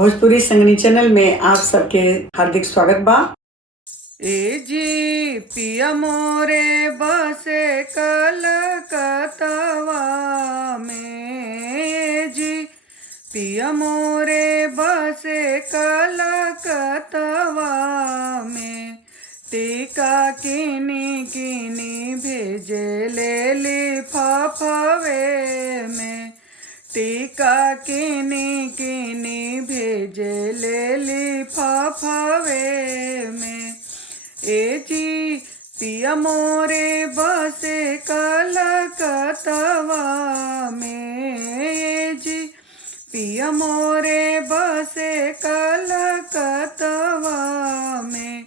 Bhojpuri संगनी channel में आप सबके हार्दिक स्वागत बा। ए जी पिया मोरे बसे कलकतवा में, ए जी पिया मोरे बसे कलकतवा में। टीका किनी किनी भेजे ले लिफाफे में, टीका किनी किनी भेजे ले लिफाफे में। ए जी पिया मोरे बसे कलकतवा में, ए जी पिया मोरे बसे कलकतवा में।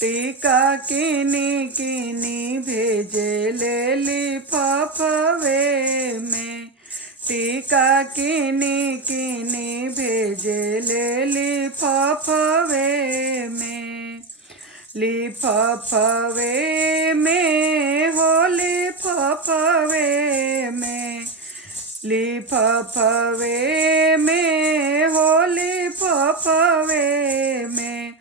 टीका किनी किनी भेजे ले लिफाफे में, टीका किनी किनी भेजे ले लिफाफे में। लिफाफे में हो लिफाफे में, लिफाफे में हो लिफाफे में।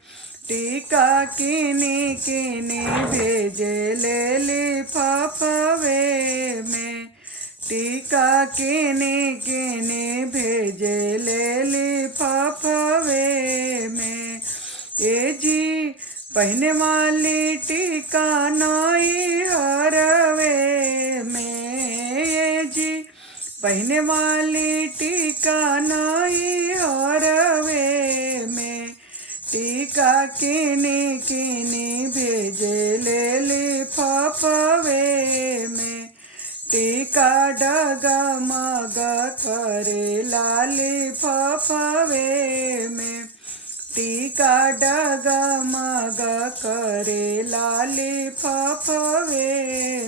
टीका किनी किनी भेजे ले लिफाफे में, टीका किनी किनी भेजे ले लिफाफे में। ए जी पहने वाली टीका नाई हरवे में, ए जी पहने वाली टीका नाई हरवे में। टीका किनी किनी भेजे ले लिफाफे में, टीका डगमग करे लिफाफे में। टीका डगमग करे लिफाफे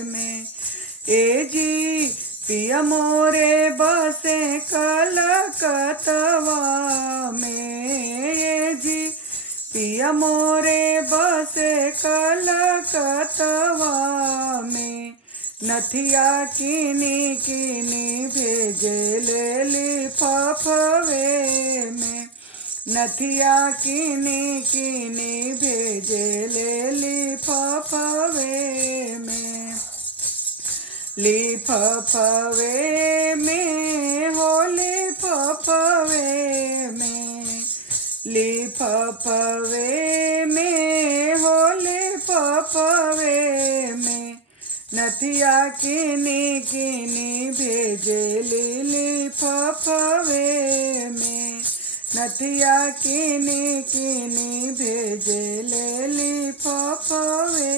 में। ए जी पिया मोरे बसे कलकतवा में, ए जी पिया मोरे बसे कलकतवा में। नथिया किनी किनी भेजे ले लिफाफे में, नथिया किनी किनी भेजे ले लिफाफे में। लिफाफे में हो लिफाफे में, लिफाफे में हो लिफाफे में। नथिया किनी किनी भेजे लिफाफे में, नथिया किनी किनी भेजे ले लिफाफे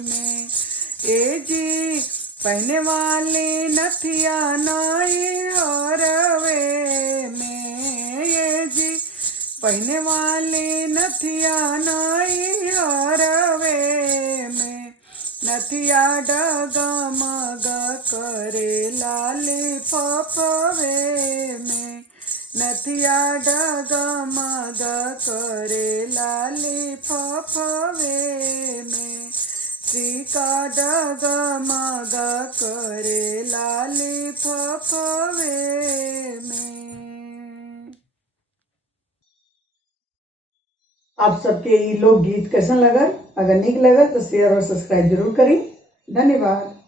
में। ए जी पहने वाली नथिया नाई हरवे में, ए जी पहने वाली नथिया नाई हरवे में। नथिया डगमग करे लिफाफे में, नथिया डगमग करे लिफाफे में। टीका डगमग करे लिफाफे में। आप सबके ये लोकगीत कैसा लगा? अगर निक लगा तो शेयर और सब्सक्राइब जरूर करें। धन्यवाद।